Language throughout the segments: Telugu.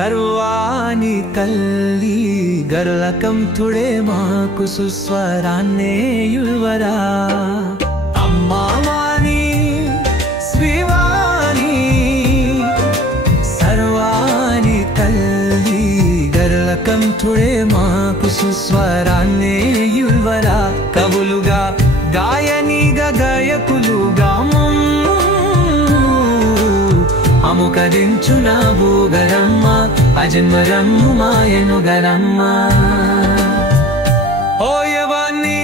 సర్వాని తల్లి గరళకంఠుడే మాకు సుస్వరాన్నే యుల్వరా అమ్మా వాణి శ్రీవాణి సర్వాని తల్లి గరళకంఠుడే మాకు సుస్వరాన్నే యుల్వరా కవులుగా గాయనిగా గాయకులుగా అముకరించునావు గరమ్మ అజన్మరమ్ము మాయను గరమ్మ ఓయవాణి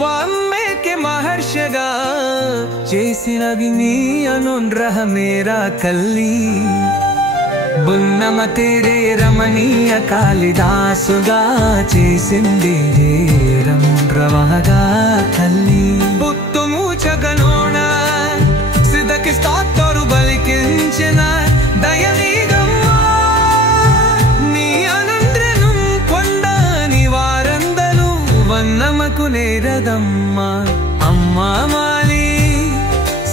వామ్మేకే మహర్షిగా చేసినవి నీ అనుగ్రహ మేరా కల్లి బున్నమ తేరే రమణీయ కాళిదాసుగా చేసింది రముండ్రవహగా తల్లి బుత్తు మూచగనోణ సిద్ధకి స్తోత్రు బలికించిన దయనీగమ్మ నీ అనంద్రను కొండ నివారందలు వన్నమకు నేరదమ్మ అమ్మా మాలి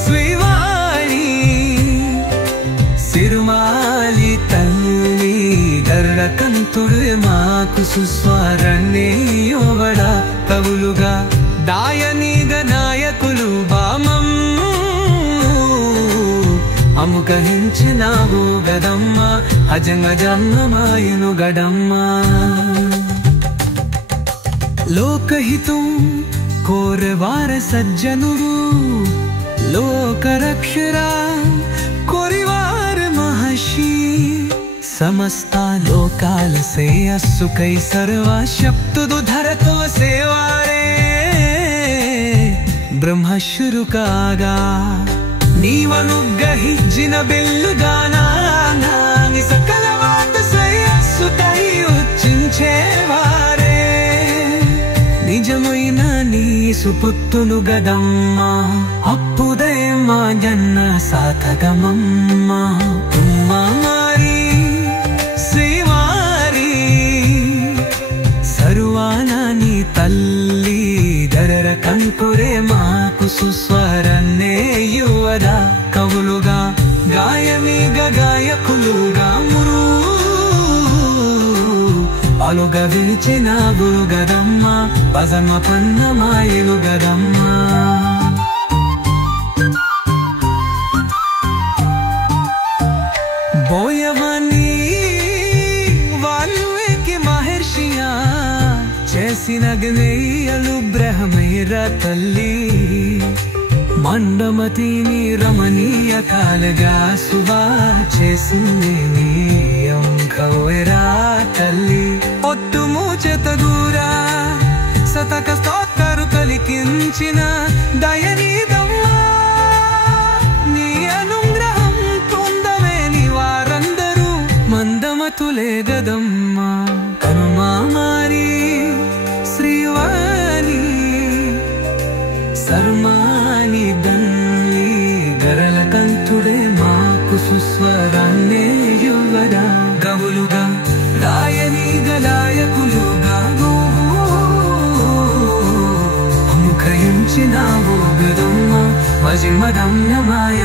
శ్రీవాణి సిరుమాలి తల్లి గరళకంఠుడు మాకు సుస్వరాన్నే యువడా కవులుగా దాయనీగ నాయకులు బామం అముకరించినావు గదమ్మ అజంగజన్నమాయను గడమ్మ లోకహితం కోరవార సజ్జనుడు లోకరక్షరా కోరివార మహర్షి సమస్త లోకాల శ్రేయస్సుకై సర్వశక్తుడు ధరతో సేవారే బ్రహ్మశురు కాగా నీవనుగ్రహించిన బెల్లుగానాని సకల వాత శ్రేయస్సుకై ఉచ్చించేవారే నిజమైన నీ సుపుత్తులు గదమ్మ అప్పుదయమ్మ జన్న సాతగమమ్మ ఉమ్మారి శ్రీవారి సర్వానాని తల్లి గరళకంఠుడే మాకు సుస్వరాన్నే యువదా కవులుగా గాయనిగా గాయకులుగా అలుగా విరిచినావు గదమ్మ భజన పన్నమాయను గదమ్మ బోయవాణి వాల్మీకి మహర్షియా చేసిన జ్ఞేయలు బ్రహ్మేర తల్లి మండమతిని రమణీయ కాలగా సువా చేసింది నీయంకవెరా తల్లి ఒట్టు మూచెత దూరా సతక స్తోత్రు కలికించిన దయనీగమ్మ నీ అనుగ్రహం పొందలేని వారందరూ మందమతులే గదమ్మ కనుమారి శ్రీవాణి సర్మాని దల్లి గరళకంఠుడే మాకు సుస్వరాన్నే యువదా గవులుగా గాయనిగా గాయకులుగా అముకరించినావు గదమ్మ మజిమదమ్యమాయ